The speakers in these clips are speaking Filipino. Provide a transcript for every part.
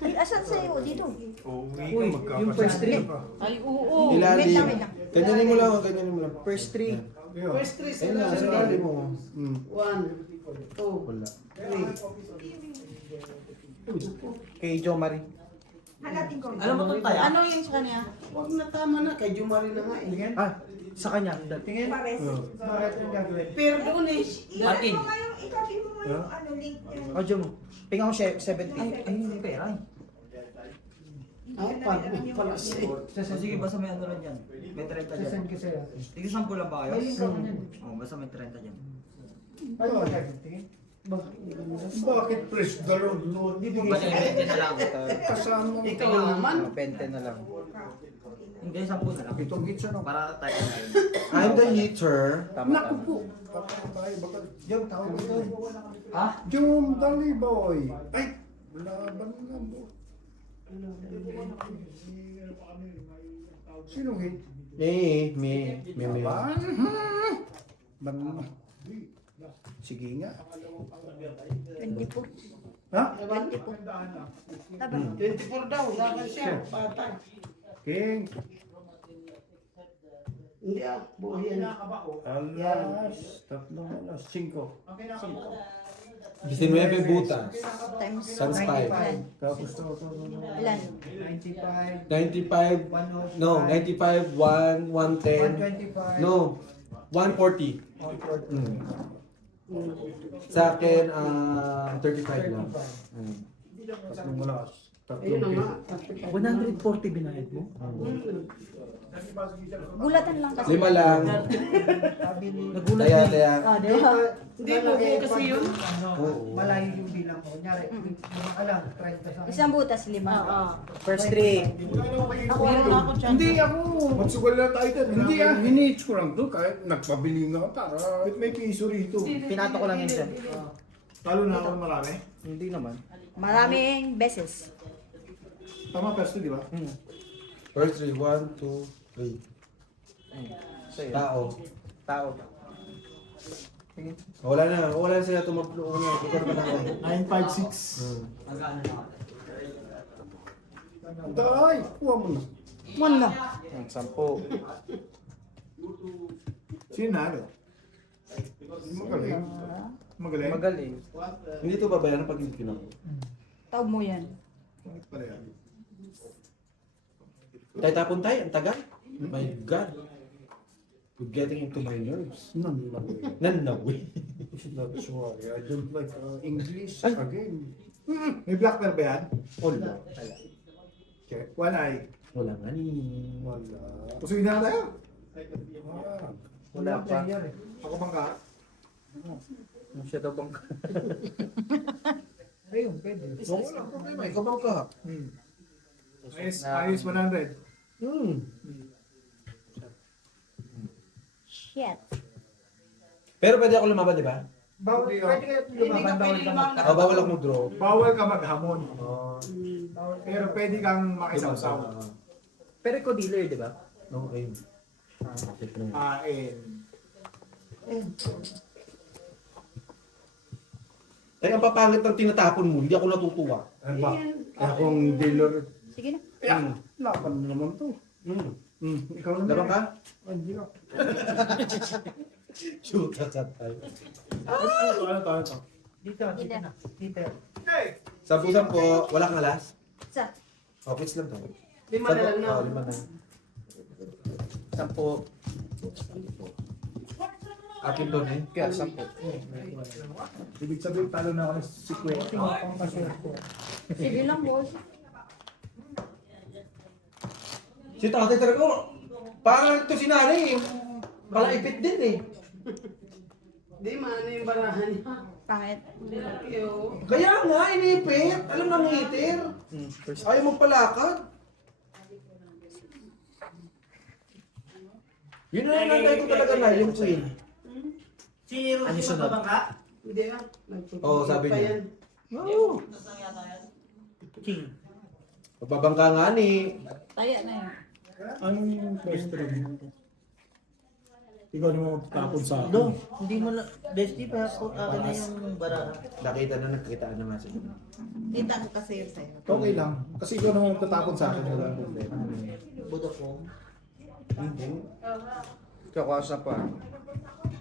Ay, asan sa'yo? Dito. Uy, yung first three. Ay, oo. Ilalim. Ganyanin mo lang, ganyanin mo lang. First three. First three Ayun lang, sa ilalim mo. 1, 2, Wala. 3. Kay Jo Marie. Halatin ko. Alam mo kung kaya? Ano yung sa kanya? Huwag na tama na, kay Jumari na nga eh. Ah, sa kanya. Tingin. Pares. Bakit yung gagawin? Pero doon eh. Martin. Itabi mo nga yung ano, link yan. O, Jo mo. Pinga ko 70. Ay, hindi pera. Ay, pala siya. Sige, basta may ano rin dyan. May 30 dyan. Sasend ko sa'yo. Sige, 10 lang ba kayo? May link ako niyan. Oo, basta may 30 dyan. Ano ba gagawin? Tingin. Bakit press the road, Lord? Basta may 20 na lang. Kasama Ikaw naman. 20 na lang. Hindi, 10 na lang. itong hits ano? Para tayo na yun. I'm the heater. Tama, Naku tama. po. Tayo, baka... Jo, tawag mo yun. Ha? Jum, dali boy! Ay! Laban na mo. Sinong hit? Me. Laban? Ban... Sige nga. 20 po. Ha? 20 po. Taba. 24 daw, laban siya. Patay. King! Hindi ah, buhay yan. Alas! Tatlong alas. 5. 19 butas. Times Times 5. Tapos to. Ilan? 95. 95. No, 95, 1, 110. 125. No, 140. 140. Sa akin, 35 lang. Tatlong alas. Ayun na Tatlong nga. 140 binayad mo? Gulatan lang kasi. 5 lang. Nagulat Kaya, na. kaya. Ah, di ba? Hindi, buhay kasi yun. Oo. Malayo yung bilang ko. Kunyari, alam, 30 sa Isang butas, 5. First three. Hindi ako. Magsugal na tayo dyan. Hindi hinihits ko lang to kahit nagpabili nga para may piso rito. Pinato ko lang yun dyan. Talo na ako ng marami. Hindi naman. Maraming beses. Tama first di ba? First 3, 1, 2, 3. Sa'yo. Tao. Tao. Wala na sila tumaglo. Ikaw na ako. 956. Hanggang ano na. Tay, kuha mo na. Man na. 10. Sinalo. Magaling. Magaling. Magaling. Hindi ito babayaran pag hindi kinuha. Taob mo yan. Bakit pala yan? Tayo tapon tayo, ang tagal. My God. You're getting into my nerves. Nanawi. That's why I don't like English again. May black bear ba yan? Wala. Okay. One eye. Wala nga ni. Wala. Pusuin na tayo. Wala pa. Ako bang ka? Yung siya daw bang... Ayun, pwede. Wala problema. Ikaw bang ka? Ayos 100. Shit. Pero pwede ako lumaban, di ba? Bawal, pwede kayo lumaban, bawal ka mag... Bawal ako mag-draw. Bawal ka maghamon. Pero pwede kang makisawsaw. Pero ikaw dealer, di ba? No, ayun. Ay, ang papangit ng tinatapon mo, hindi ako natutuwa. Ano ba? Akong dealer. Sige na. Yeah, laban naman to. Ikaw na. Laban ka? Hindi ka. Shoot, tayo. Ano to? Dito, dito na. Dito. Sampu-sampu, wala kang alas? Isa. Office lang to. 5 na lang na. Oh, 5 na. 10. Akin doon eh. Kaya 10. Ibig sabihin, talo na ako ng 50. Sige lang, boss. Si tatay talaga, parang ito si nanay eh. Palaipit din eh. Di maano yung barahan niya. Pangit. Yo. Kaya nga, inipit. Alam ng hitter. Ayaw magpalakad. Yun na lang ko talaga na, yung queen. Si Rudy magbabangka? Hindi ah. Oo, sabi Pa niya. yan. Oo. King. Magbabangka nga ni. Taya na yun. Anong first round? Ikaw naman magtatapon sa akin. Dong, hindi mo na, bestie pa ako, akin na yung baraha. Nakita na, nagkitaan na nga sila. Kita ko kasi yun sa'yo. Okay lang. Kasi ikaw naman magtatapon sa akin. Wala akong problema. Budok ko. Hindi. Kakasa pa.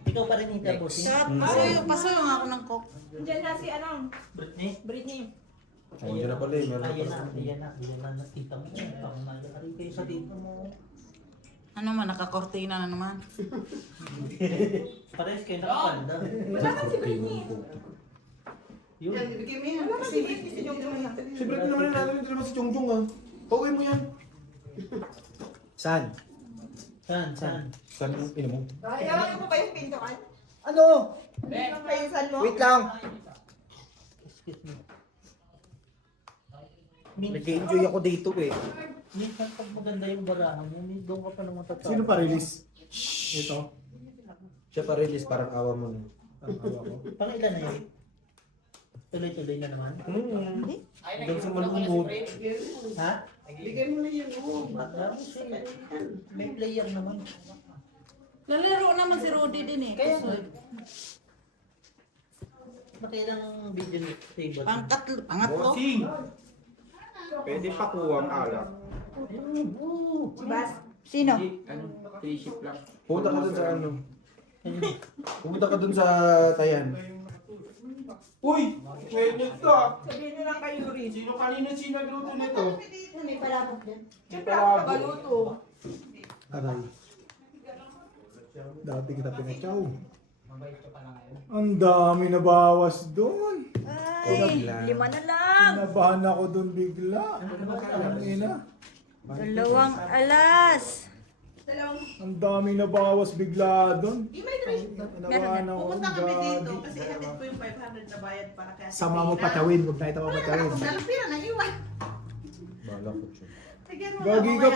Ikaw pa rin hita, bossing. Pasuyo nga ako ng coke. Diyan na si Britney? Britney. Oh, yun na pala eh. Meron Ayan pa. na, ayan na, ayan na, nakita mo. Pangmaya ka rin kayo sa dito mo. Ano man, nakakortina na naman. Parehas kayo nakapanda. Yun. Yan, ibigay mo yan. Kasi hindi naman natin. Siyempre, ito naman natin. Ito naman si Chongjong ah. Pauwi mo yan. Saan? Saan, saan? Saan yung ino mo? Ayaw mo ba yung pintuan? Ano? Yung pinsan mo? Wait lang. Excuse me. Nag-enjoy ako dito eh. Minsan pag maganda yung barahan mo, doon ka pa naman tatawag. Sino pa release? Ito. Siya pa release, parang awa mo na. Ang awa ko. Pang ilan na yun? Tuloy-tuloy na naman. Hanggang sa malumod. Ha? Bigay mo na yan. Oo. Baka siya. May player naman. Lalaro naman si Rudy din eh. Kaya nga. Makilang video ni table. Pangatlo. Pwede pa kuha ang alak. Bas. Sino? Pumunta ka dun sa ano. Pumunta ka dun sa Tayan. Uy! Pwede ka! Sabihin nyo lang kayo rin. Sino kanina sinagluto nito? May palabok dyan. Siyempre ako pagaluto. Aray. Dati kita pinatsaw. Ang dami na bawas doon. Ay, 5 na lang. Nabahan ako doon bigla. Ang ina. 2 alas. Ang dami na bawas bigla doon. Meron Nabahan ako. Pupunta kami dito gagi. kasi hatid ko yung 500 na bayad para kaya Sama mo patawin. Huwag na ito patawin. Dalang pira na iwan. Bala ko siya. Sige mo Gagi ka,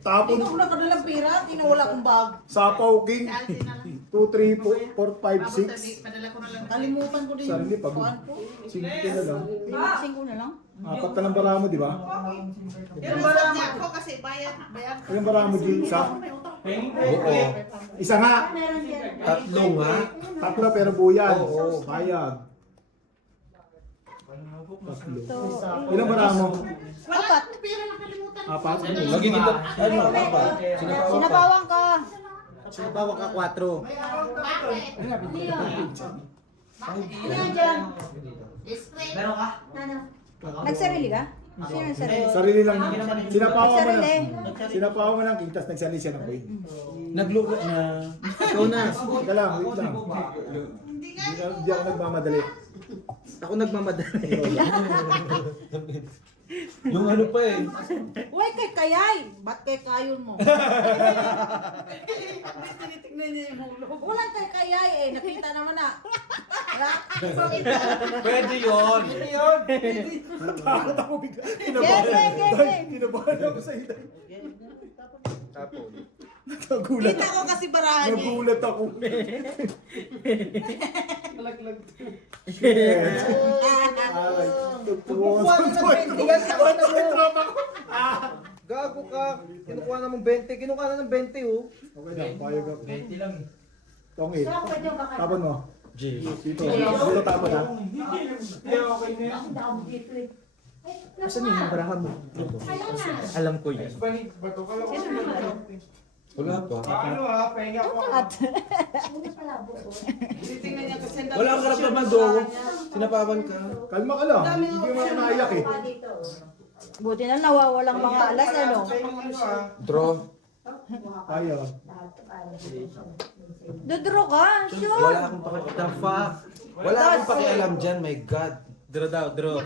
tapon. Hindi ko na dalang pira, tinawala kong bag. Sapaw King. Alsi na lang. 2, 3, 4, 5, 6. Padala ko na lang. Kalimutan ko din. Sarili pag Kuhaan ko. 5 na lang. 5 na lang. 4 na lang bara mo, di ba? Yung barama ko kasi bayad. Ilang bara mo, G? Isa? Oo. Isa nga. Meron dyan. 3 nga. 3 pero buyan. Oo. Bayad. So, 3. Ilang bara mo? Wala akong pira, nakalimutan. 4. Magiging ano apa? Sinapawa ka. sinapawang ka. Sinabawa ka 4. Yan dyan. Meron ka? Ano? Nagsarili ka? Sino nagsarili? Sarili lang. Sinapawa mo Sarili. lang. Sinapawa mo lang, King, tapos nagsali siya ng coin. Nagluto na. Ikaw na. Teka lang, wait lang. Hindi ako nagmamadali. Ako nagmamadali. Yung ano pa eh. Uy, kay Kayay! Ba't kay Kayon mo? Tinitignan niya yung hulog. Walang kay Kayay eh. Nakita naman na. Pwede yun. Takot ako bigla. Kinabahan ako sa ito. Tapon. Nagulat Kita ako. ko kasi barahan eh. Nagulat ako. Gago ka. Kinukuha na mong 20. Kinukuha na ng 20 oh. Okay lang, payag ako. 20 lang. Tongil. Tapon mo. G. Dito. Dito tapon ha. Asan yung barahan mo? Alam ko yan. Wala pa. Tinitignan niya kasi ang dami Wala ko kang siya karamdaman sa do. kanya. Sinapawan ka. Kalma ka lang. Hindi mo ako naiyak eh. Buti na nawawalang mga alas, ano? Draw. Ayaw. Dudro ka, sure. Wala akong pakialam. The fuck? Wala akong pakialam dyan, my God. Draw daw, draw.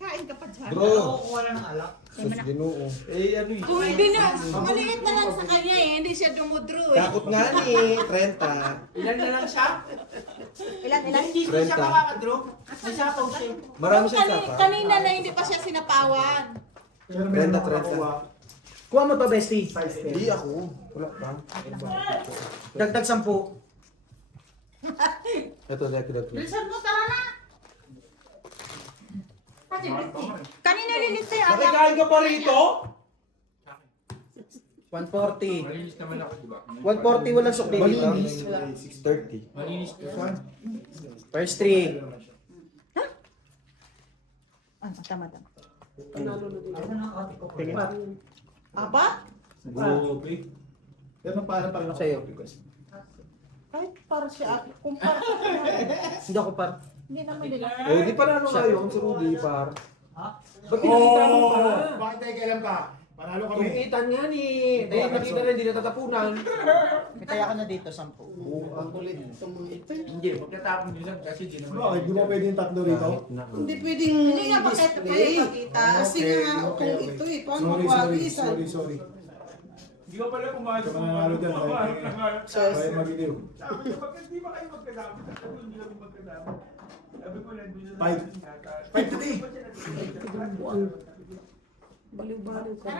Kain ka pa dyan. Draw. Sus, ginoo. Eh, ano yun? Kung hindi na, maliit na lang sa kanya eh. Hindi siya dumudro eh. Takot nga ni 30. Ilan na lang siya? Ilan? Hindi siya 30. makakadro. May sapaw siya. Marami siyang sapa. Kanina na hindi pa siya sinapawan. Pero meron ako 30. nakuha. Kuha mo to, bestie. Hindi ako. Wala pa. Dagdag 10. Ito, dagdag. Bilisan mo, tara na! Kanina linis sa'yo, anak. Nakikain ka pa rito? 140. Malinis naman ako, di ba? 140 walang sukli dito. Malinis. 6:30. Malinis ko saan? First three. Tama. Panalo na dito. Tingin. Apat? Grabe. Pero para lang Sa'yo. Kahit para si ate. Kumpara ko na. Hindi ako par. Hindi naman nila. Eh, di panalo kayo. Ang sarili, par. Ba't pinakita mo pa? Bakit tayo kailan ka? Panalo kami. Tumitan nga ni. Dahil nakita na hindi natatapunan. Kaya ka na dito, 10. Ang kulit itong mga ito. Hindi, magkatapon din lang kasi di naman. Bakit? Di mo pwedeng tatlo rito? Hindi pwedeng Hindi nga bakit i-display. pakita. Kasi nga kung ito eh, paano mapagisan? Sorry. Hindi ka pala pumayag sa panalo dyan. Kaya magiliw. Bakit di ba kayo magkasama? Sabi hindi kami magkasama. Sabi ko nandun na Five. Five today. Baliw-baliw ka.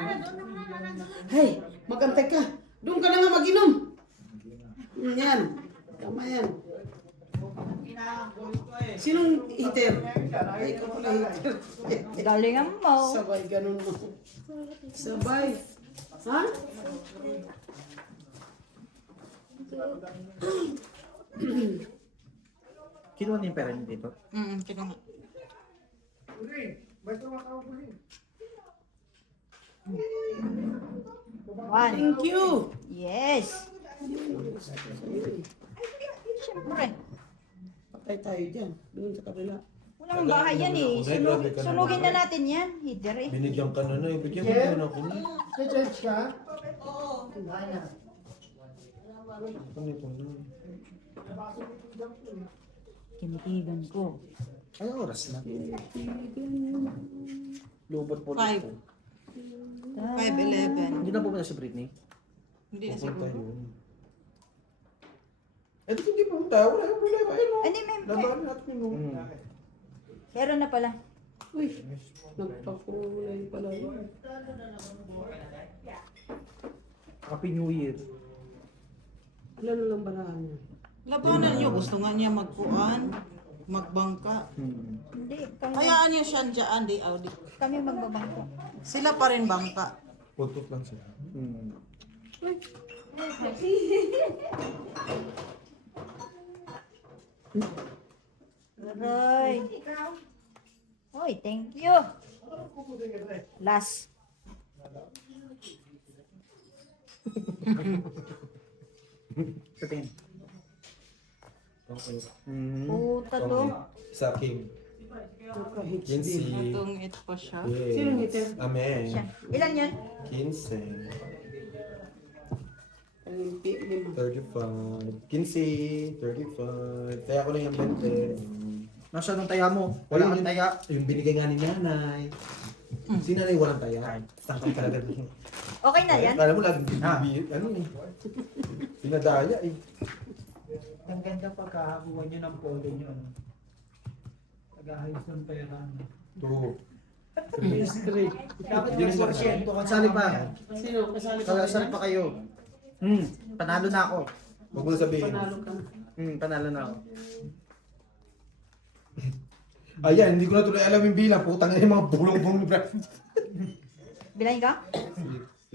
Hey, magantay ka. Doon ka na nga mag-inom. Yan. Tama yan. Sinong heater? Ay, ikaw pala heater. Galingan mo. Sabay, ganun mo. Sabay. Ha? Kinuha niyo yung pera niyo dito? Kinuha. One. Thank you. Yes. Siyempre. Patay tayo dyan. Doon sa kabila. Wala nang bahay yan eh. Sunugin na natin yan. Hider eh. Binigyan ka na na. Bigyan mo na ako na. Sa-church ka? Ano ito na? Kinitigan ko. Anong oras na? Lubot po. 5. 5:11. Hindi na pumunta si Britney. Hindi na Pupunta siguro. yun. Eh, di hindi pumunta. Wala yung problema. Ayun o. Hindi, may. Labanan natin yun. Meron na pala. Uy, nagpakulay pala yun. Happy New Year. Ilan na lang barahan niya? Labanan niyo. Gusto nga niya magkuhan. Magbangka. Hindi. Kami, Hayaan niyo siya dyan. kami magbabangko. Sila pa rin bangka. Putot lang siya. Roy. Hoy, thank you. Last. Tingin. Okay. Puta to. Sa King. Kinsey. Natungit pa siya. Yes. Sinong hitter? Amen. Siya. Ilan yun? 15. Ang lima. 35. 15. 35. Kaya ko lang yung 20. Nasa nung taya mo? Wala kang taya. Yung binigay nga ni nanay. Si nanay walang taya. Sangkang talaga din. Okay na yan? Alam mo, laging bibigay. Ano eh. Pinadaya eh. Ang ganda pagkakakuha niyo ng polo niyo. Nag-ahayos ng pera. 2. Mystery. Dapat yung porsyento. Kasali pa. Sino? Kasali ka Kasali pa kayo. Panalo na ako. Huwag mo na sabihin. Panalo ka. Panalo na ako. Ayan, hindi ko na tuloy alam yung bilang. Putang na yung mga bulong-bulong. Bilangin ka?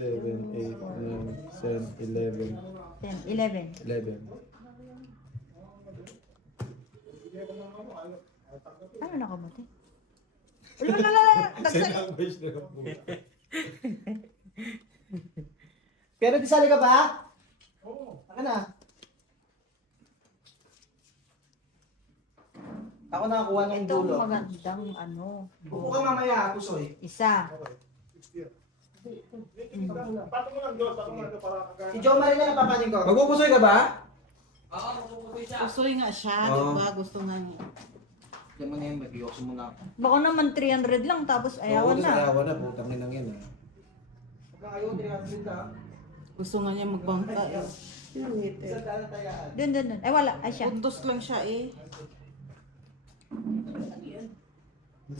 6, 7, 8, 9, 10, 11. 10, 11. 11. Ano nakabuti? Ulalala! Dagsa! Pero di sali ka ba? Oo. Ako na. Ako nakakuha ng Ito dulo. magandang ano. Upo ka mamaya, Pusoy. Isa. Si Jo Marie na lang papanin ko. Magpupusoy ka ba? Gusto nga siya, Oo. diba? Gusto nga niya. Diyan mo na yun, mag-iokso muna ako. Baka naman 300 lang tapos ayawan na. Ayawan na. Putang na lang yan ah. Pagka ayaw, 300 ka. Gusto nga niya magbangka eh. Sinong hitter? Isa daan tayaan. Dun. Ay wala. Ay siya. Puntos lang siya eh.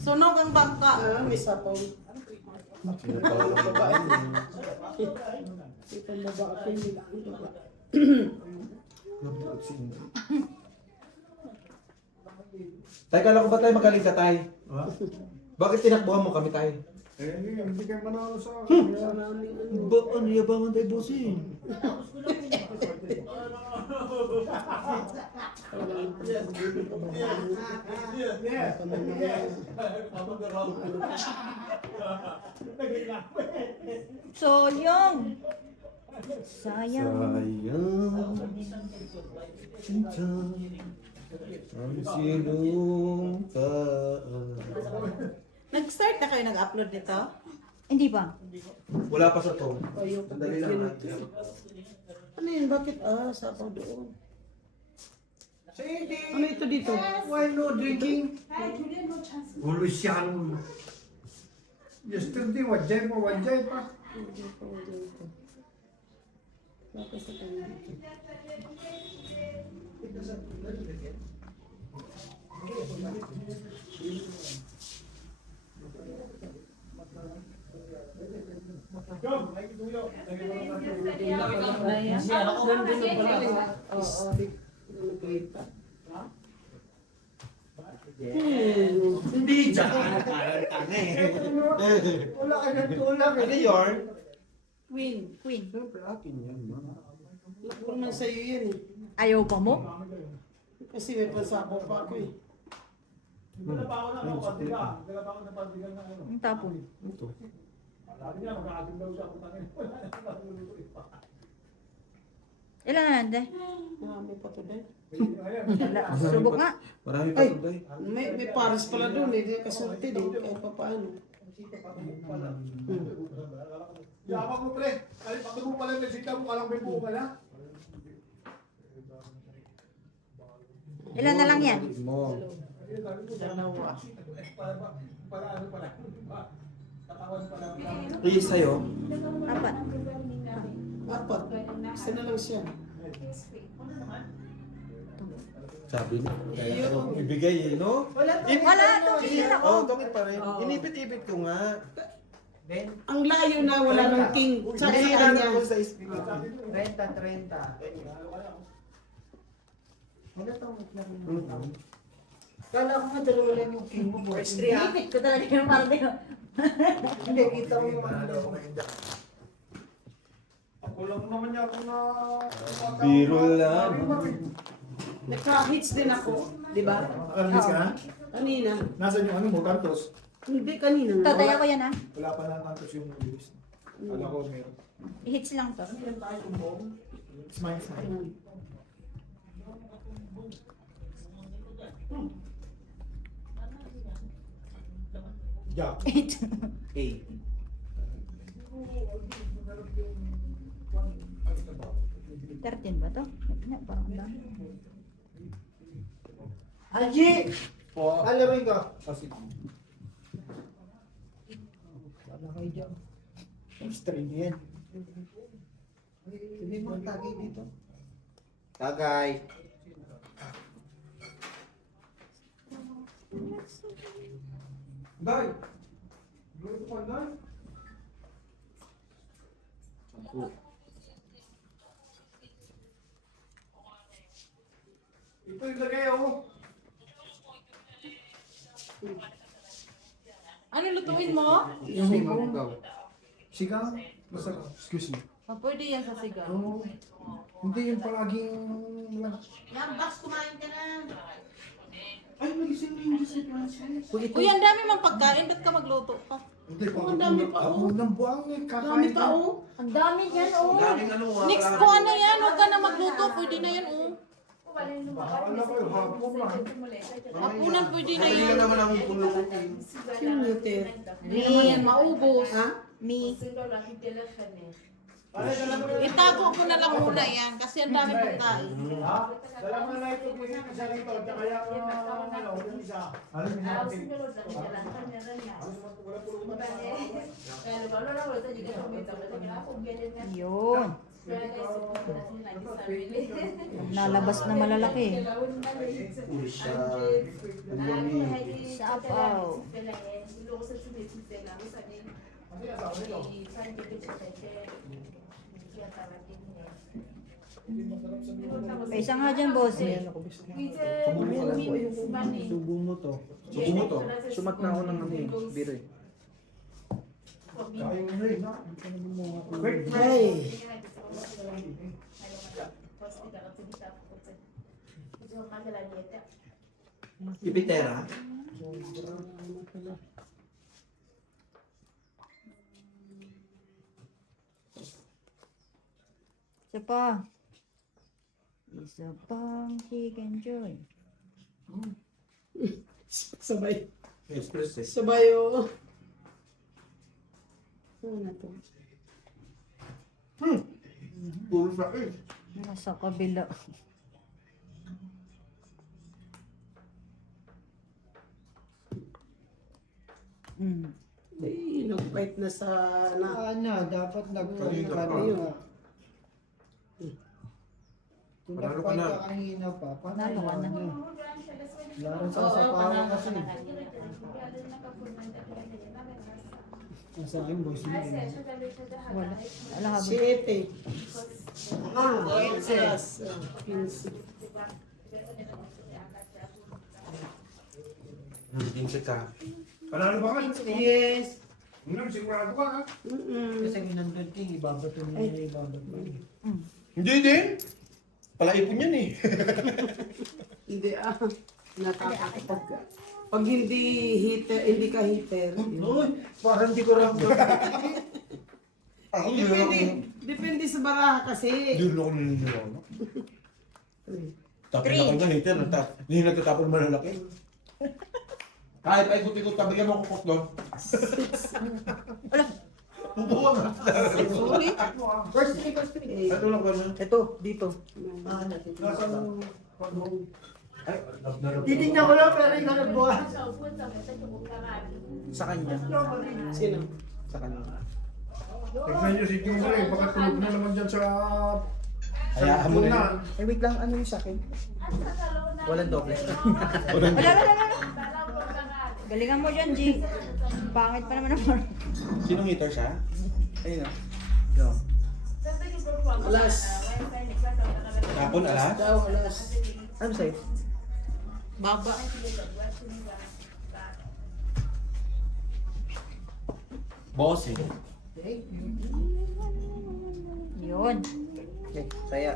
Sunog ang bangka. May sapaw. Sinatawag ang babae. May pambaba at hindi lang ang baba. Tay, kala ko ba tayo magaling ka, Tay? Bakit tinakbuhan mo kami, Tay? Hindi kayo manalo sa akin. Ba, ano yabangan tayo, bossing? So, yung. Sayang. Cinta ang sinungkaan. Nag-start na kayo nag-upload nito? Hindi pa. Wala pa sa to. Sandali lang natin. Ano yun? Bakit? Sapaw doon. Say, Ano ito dito? why no drinking? Always yan. Yesterday, wajay pa. Bakit sa kanya? Hindi dyan. Tanga eh. Wala ka na tulak. Ano yun? Queen. Queen. Siyempre akin yan, ma'am. Lako naman sa'yo yan eh. Ayaw pa mo? Kasi may pasapaw pa ako eh. Dala pa ako ng pantiga. Dala pa ako ng pantiga na ano. Ang tapon. Ito. Sabi niya, mag-aating daw siya. Putangin. Ilan na nande? Marami pa to din. Wala. Subok nga. Marami pa Ay! ito, day. May pares pala doon eh. Di kasulti din. Kahit pa paano. Yaman mo, pre. Ay, pag mo pala may sita mo, kalang may buo ka na. Ilan na lang yan? Mo. Dalawa. Para ano pala. Katawan pala. Iya sa'yo. Apat. Apat. Isa na lang siya. Sabi mo. Kaya ko ibigay eh, no? Wala. Ito. Ilan ako? Oo, tungit pa rin. Inipit-ipit ko nga. Ang layo na wala ng king. Sa Nahihira kanya. na ako sa speaker. 30. Ano to? Kala ko nga dalawa lang yung king mo, boss. Ipit ko talaga yung parte. Hindi, kita mo yung ano. Ako lang naman niya ako na... Biro lang. Nagka-hits din ako. Di ba? Alis ka na? Kanina. Nasaan yung ano mo, kantos? Hindi, kanina nga. Tataya ko yan ha. Wala pa lang kantos yung release. Kala ko meron. I-hits lang to. Smile. Yeah. 8. 8. 13 ba to? Hindi, parang ang dami. Angie! Alamin ko. Kasi. Wala kayo dyan. Strain yan. Hindi mo tagay dito. Tagay. Day! Gusto ko day? Ito yung lagay ako. Ano lutuin mo? Sigang? Masarap. Excuse me. Pwede yan sa sigaw. Oh, hindi yung palaging... Yan, Bax, kumain ka na. Ay, nagising mo yung Disney Princess. Uy, ang dami mang pagkain. Ba't ka magluto pa? Hindi pa. Ang dami pa, Ako oh. ng buwang eh. Dami pa oh. Ang dami yan, oh. Daming ano, Next ko ano yan. Huwag ka na magluto. Pwede na yan, oh. Wala kayo, hapon na. Hapunan, pwede na Hindi yan. ka naman ang pulutin. Sino natin? Hindi naman yan maubos. Ha? Me. Itago ko na lang muna yan. Kasi ang dami pagkain. Ha? Dala mo na ito kung isa rito. Tsaka yung ano, yung isa. Ano yung natin? Yun. Nalabas na malalaki. Uy, siya. Ang yummy. Sapaw. Isa nga dyan, boss eh. Subo mo to. Subo mo to. Sumat na ako ng ano eh. Biro eh. Kayong rin, ha? Wait, Hey. Ipitera. Isa pa. Isa pang chicken joy. Sabay. Express eh. Sabay oh. Ano na to? puro sa akin. Nasa kabila. Mm. Ay, nag-bite na sa na. Dapat Kanina pa. nagpapalito. Kung Panalo ka nagpapalito na. ka kanina pa, Panalo ka na. Laro sa sapawan kasi. Nasa akin, boys. Wala. Wala ka ba? Siete. Yes. 15. Hindi ka. Panalo ba ka? Yes. Sigurado ka, ha? Kasi nandun king, ibabato niya, ibabato niya. Hindi din. Palaipon yan eh. Hindi nakakapag ka. Pag hindi hitter, hindi ka hitter. Parang di ko ramdam. Ako Depende sa baraha kasi. Hindi rin ako naniniwala. Tapos na kanya hater. Hindi nagtatapon malalaki. Kahit ay ikot-ikot, tabigyan mo ko doon. Bubuwa nga. Sorry. First three. Ito lang ba na? Ito, dito. Nasaan Ay, Titignan ko lang, pero ikaw nagbuhat. Sa kanya. Sino? Sa kanya. Tignan niyo si Timo eh, baka tulog na naman dyan sa... Hayaan mo na yun. Eh, wait lang. Ano yung sa akin? Walang doble. Wala, wala, wala. Galingan mo dyan, G. Pangit pa naman naman. Sinong hater siya? Ayun o. Yo. Alas. Kapon, alas? Daw, alas. Ano sa'yo? Baba. Boss eh. Yun. Okay, kaya.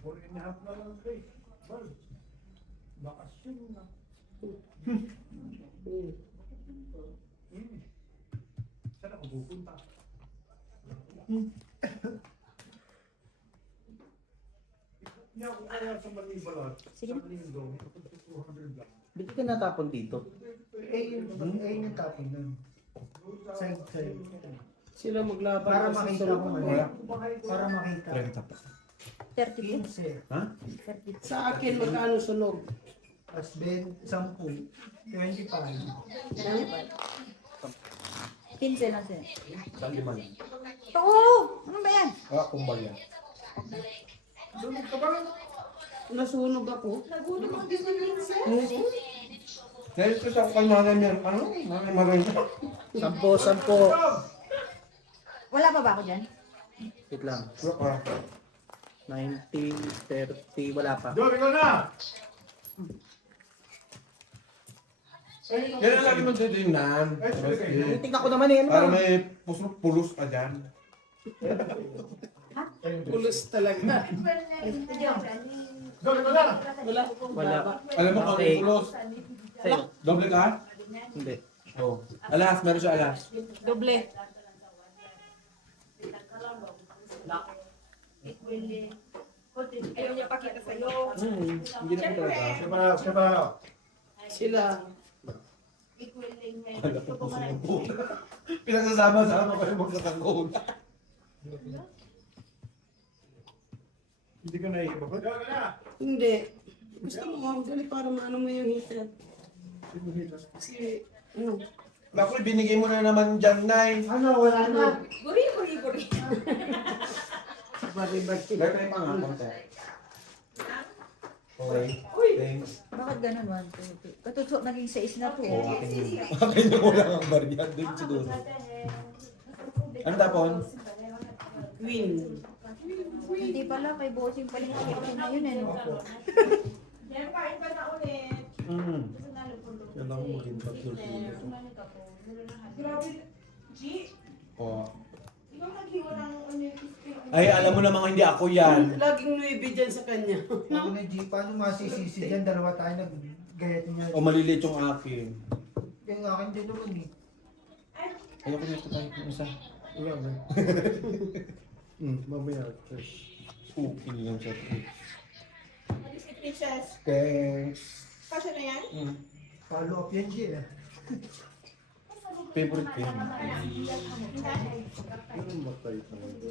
Four and a half na lang guys. Bakasyon na. Saan ako pupunta? Hindi ako kaya sa Manibalat. Sige. Sa Lindo. 200 lang. Ba't ka natapon dito? yung tapon nun. Side. Sila maglaban. Para sa makita sunod. ko Wala. Para makita. 30 pa. 32. 15. Ha? 32. Sa akin, magkano sunog? Tapos 10, 25. 15 lang siya. Saan liman? Oo! Ano ba yan? Ah, kumbal yan. Sunog ka ba? Nasunog ako. Dahil ko sa kanya niya, ano? Nanay maroon siya. 10. Wala pa ba ako dyan? Wait lang. Wala ka. 90, 30, wala pa. Jory ka na! Yan ang lagi mong titignan. Tingnan ko naman eh. Ano ba? Para may pulos ka dyan. Pulos talaga. Jory ka na! Wala. Wala. Alam mo kung Okay. may pulos. Sa'yo? Doble ka? Hindi. Oo. Alas, meron siya alas. Doble. Ayaw niya pakita sa'yo. Hindi na ko talaga. Siya pa. Sila. Wala po puso ng buka. Pinagsasama-sama pa yung mga kakuna. Hindi ka naiiba ba? Jory ka na! Hindi. Gusto mo dali para maano mo yung heater. Kasi, ano, Bakit binigay mo na naman dyan, Nay? Ano, wala na. Guri, guri, guri. bari-bari. Lagi tayo mga konti. Okay. Thanks. Bakit ganun? 1, 2, 3. Katuto, naging 6 na to. Oo, akin yun. Akin yung wala kang baryan. Doon siguro. Ano tapon? Queen. Hindi pala, kay bossing pala yung na yun eh. No? Yan, kain ka na ulit. Yan ako maging tatlo kilo. Grabe. G, Oh. ikaw naghiwa ng ano yung Ay, alam mo namang hindi ako yan. Laging 9 dyan sa kanya. Ako na G, paano masisisi dyan? Dalawa tayo nag-gayat niya. O maliliit yung akin. Yung akin din naman eh. Ayoko na ito tayo ng isa. Wala na. Mamaya. Okay lang siya. si Princess. Thanks. Kasya na yan? Follow up yan G eh. Favorite ko yan. Yung matay talaga.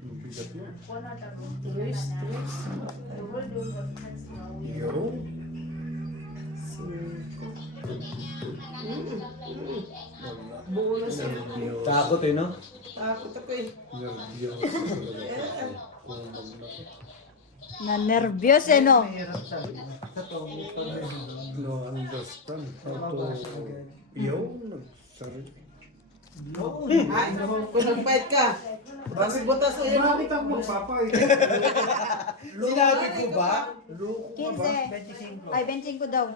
Yung bigat yan. Yo. Bonus yan. Takot eh, no? Takot ako eh. Nervyos. Na-nervyos eh, no? Mahirap sabi mo. Sa to, No understand how to... Yo, nagsarit. Ay, kung nag-fight ka. Tapos butas ko yun. Bakit ako magpapay? Sinabi ko ba? Loko ka ba? 15. Ay, 25 daw.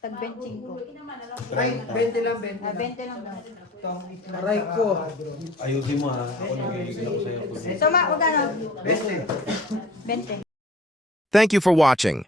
Tag 25. Ay, 20 lang, 20 Ah, lang. 20 lang daw. Tong itlog Aray saka ko. hadro. Ayusin mo ha. Ako nagigil ako sa'yo. So, ma, magkano? 20. 20. Thank you for watching.